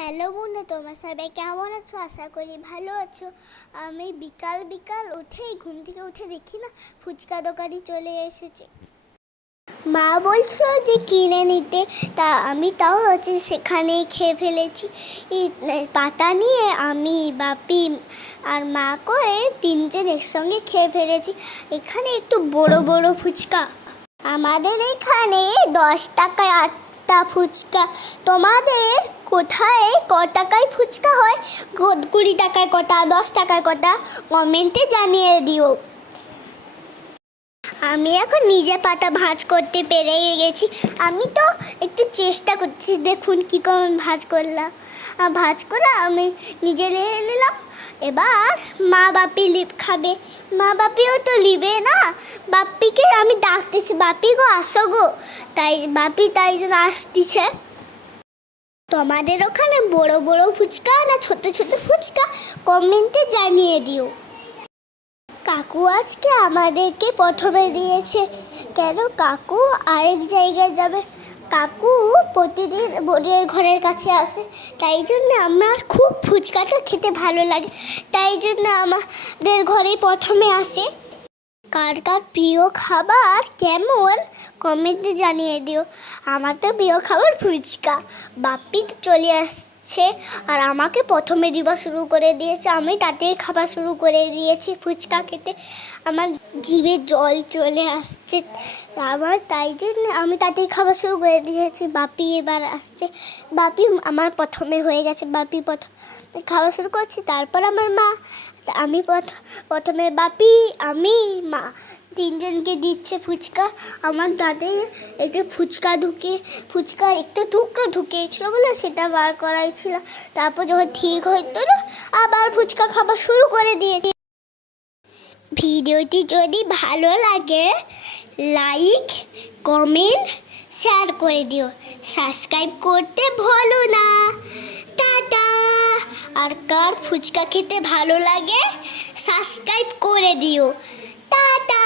Hello বন্ধু, তোমরা সবাই কেমন আছো? আশা করি ভালো আছো। আমি বিকাল বিকাল উঠেই ঘুম থেকে উঠে দেখি না ফুচকা দোকানি চলে এসেছে। মা বলছিল যে কিনে নিতে, তাও হচ্ছে সেখানেই খেয়ে ফেলেছি। পাতা নিয়ে আমি, বাপি আর মা করে তিনজন একসঙ্গে খেয়ে ফেলেছি। এখানে একটু বড় বড় ফুচকা, আমাদের এখানে 10 টাকায় 8টা ফুচকা। তোমাদের কোথায় ক টাকায় ফুচকা হয়? 20 টাকায় কটা, 10 টাকায় কটা? কমেন্টে জানিয়ে দিও। আমি এখন নিজে পাতা ভাঁজ করতে পেরে গেছি। আমি তো একটু চেষ্টা করছি, দেখুন কী কেমন ভাঁজ করলাম। ভাঁজ করে আমি নিজে নিয়ে নিলাম। এবার মা বাপি খাবে। মা বাপিও তো নিবে না। বাপিকে আমি ডাকতেছি, বাপি গো আসো গো। বাপি তাই জন্য আসতেছে। তোমাদের ওখানে বড় বড় ফুচকা না ছোট ছোট ফুচকা? কমেন্টে জানিয়ে দিও। কাকু আজকে আমাদেরকে প্রথমে দিয়েছে। কেন কাকু আরেক জায়গায় যাবে? কাকু প্রতিদিন বোনের ঘরের কাছে আসে, তাই জন্য আমার খুব ফুচকাটা খেতে ভালো লাগে। তাই জন্য আমাদের ঘরেই প্রথমে আসে। কার কার প্রিয় খাবার কেমন কমেন্টে জানিয়ে দিও। আমার তো প্রিয় খাবার ফুচকা। বাপি তো চলে আসছে আর আমাকে প্রথমে দিবা শুরু করে দিয়েছে। আমি তাতেই খাবার শুরু করে দিয়েছি। ফুচকা খেতে আমার জিভে জল চলে আসছে তাই জন্য আমি তাতেই খাবার শুরু করে দিয়েছি। বাপি এবার আসছে। বাপি আমার প্রথমে হয়ে গেছে। বাপি প্রথম খাওয়া শুরু করছি, তারপর আমার মা। আমি প্রথমে বাপি, আমি, মা তিনজনকে দিচ্ছে ফুচকা। আমার দাদে একটু ফুচকার একটু টুকরো ঢুকিয়েছিল বলে সেটা বার করাইছিল। তারপর যখন ঠিক হইতো না আবার ফুচকা খাবার শুরু করে দিয়েছি। ভিডিওটি যদি ভালো লাগে লাইক, কমেন্ট, শেয়ার করে দিও। সাবস্ক্রাইব করতে ভুলো না। টাটা। আর কার ফুচকা খেতে ভালো লাগে সাবস্ক্রাইব করে দিও। টাটা।